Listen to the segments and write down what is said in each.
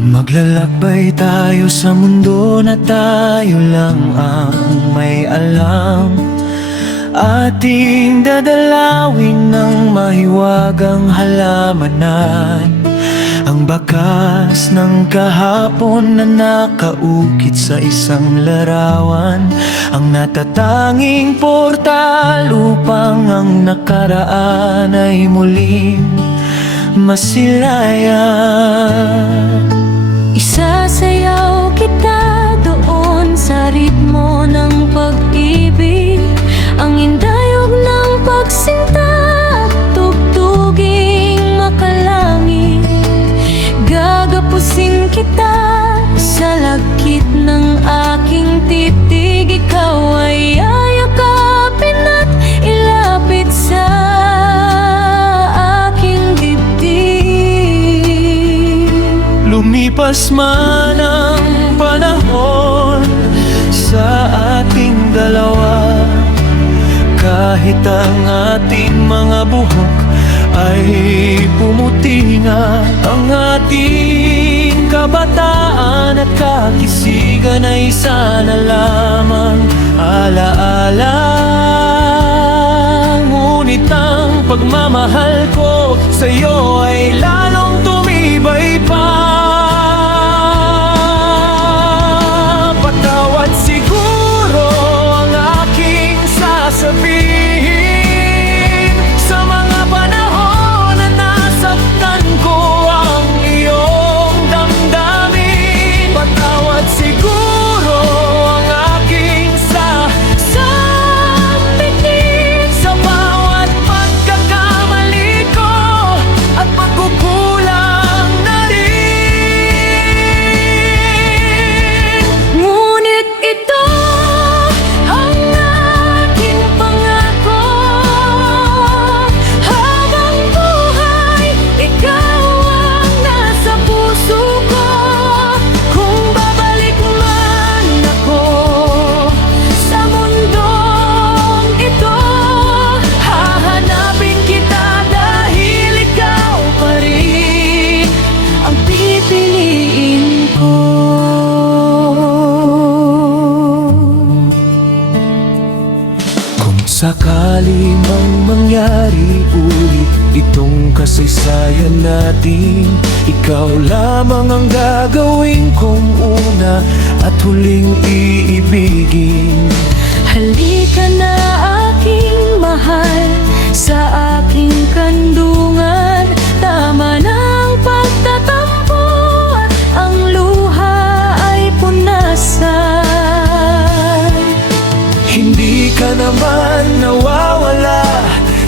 Maglalakbay tayo sa mundo na tayo lang ang may alam. Ating dadalawin ng mahiwagang halamanan, ang bakas ng kahapon na nakaukit sa isang larawan, ang natatanging portal upang ang nakaraan ay muling masilayan. Isasayaw kita doon sa ritmo ng pag-ibig, ang indayog ng pagsinta at tugtuging makalangit. Gagapusin kita sa lagkit ng aking titig, ikaw ay yayakapin at ilapit sa aking dibdib. Lumipas man ang panahon sa ating dalawa, kahit ang ating mga buhok ay pumuti nga, ang ating kabataan at kakisigan ay sana lamang alaala. Ngunit ang pagmamahal ko sa'yo ay lalong tumibay pa. Patawad siguro ang aking sasabihin sa mga panahon na nasaktan ko ang iyong damdamin. Patawad siguro ang aking sasabihin sa bawat pagkakamali ko at pagkukulang na rin. Ngunit ito ang aking pangako, habang buhay ikaw ang nasa puso ko. Kung babalik man ako sa mundong ito, hahanapin kita dahil ikaw pa rin ang pipiliin ko. Kung sakali mang mangyari ulit itong kasaysayan natin, ikaw lamang ang gagawin kong una at huling iibigin. Halika na aking mahal sa aking kandungan, tama na ang pagtatampo at ang luha ay punasan. Hindi ka naman nawawala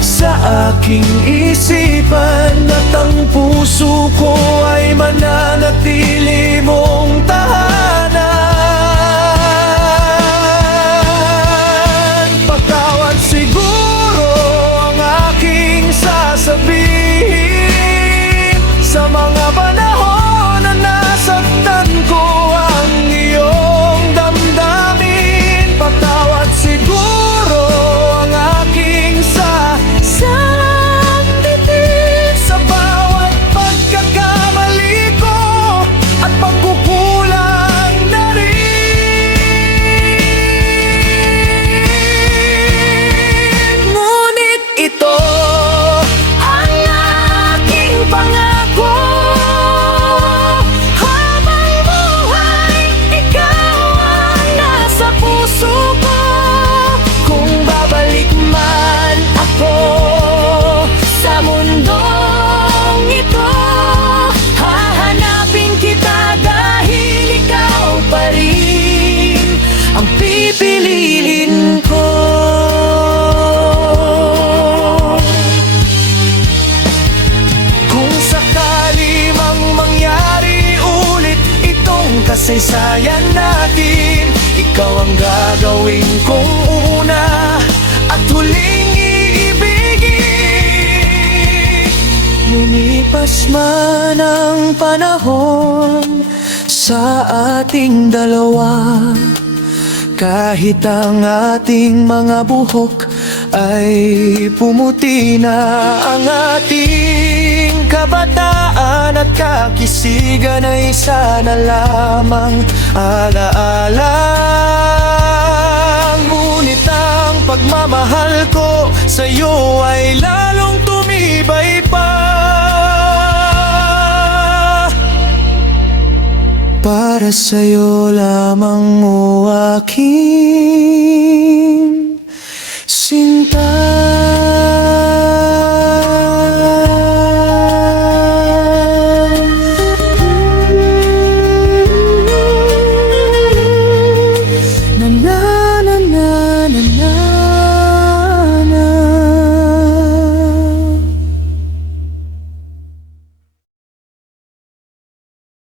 sa aking isipan, at ang puso ko ay mananatili mong tahanan. Patawad siguro ang aking sasabihin sa mga panahon na nasaktan ko ang iyong damdamin. Patawad siguro ang aking sasabihin sa bawat pagkakamali ko at pagkukulang na rin. Ngunit ito ang aking pangako, habang buhay ikaw ang nasa puso ko. Kung babalik man ako sa mundong ito, hahanapin kita dahil ikaw pa rin ang pipiliin ko. Kung sakali mang mangyari ulit itong kasaysayan natin, ikaw ang gagawin kong una at huling iibigin. Lumipas man ang panahon sa ating dalawa, kahit ang ating mga buhok ay pumuti na, ang ating kabataan at kakisigan ay isa na lamang alaala. Ngunit ang pagmamahal ko sa'yo ay lalong tumibay pa. Para sa'yo lamang o aking